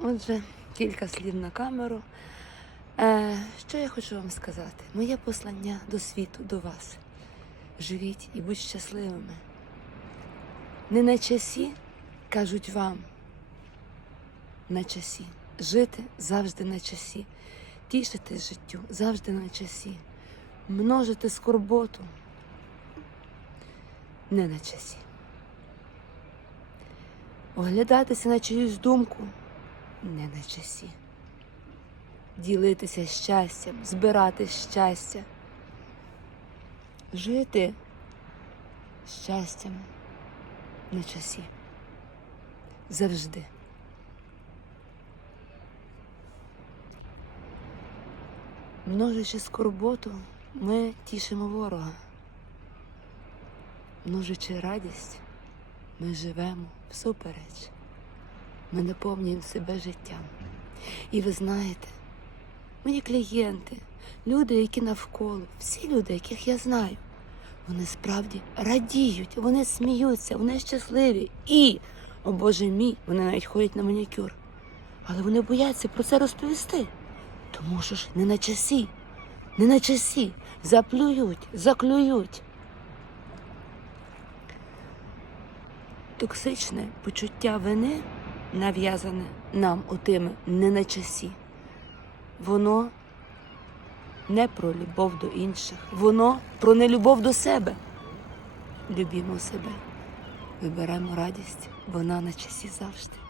Отже, кілька слів на камеру. Е, що я хочу вам сказати? Моє послання до світу, до вас. Живіть і будьте щасливими. Не на часі, кажуть вам. На часі. Жити завжди на часі. Тішитись життю завжди на часі. Множити скорботу не на часі. Оглядатися на чиюсь думку не на часі. Ділитися щастям, збирати щастя, жити щастям на часі. Завжди. Множачи скорботу, ми тішимо ворога. Множачи радість, ми живемо всупереч. Ми наповнюємо себе життям. І ви знаєте, мої клієнти, люди, які навколо, всі люди, яких я знаю, вони справді радіють, вони сміються, вони щасливі. І, о Боже мій, вони навіть ходять на манікюр. Але вони бояться про це розповісти. Тому що ж не на часі, не на часі. Заплюють, заклюють. Токсичне почуття вини, нав'язане нам отими не на часі. Воно не про любов до інших, воно про нелюбов до себе. Любімо себе, виберемо радість, вона на часі завжди.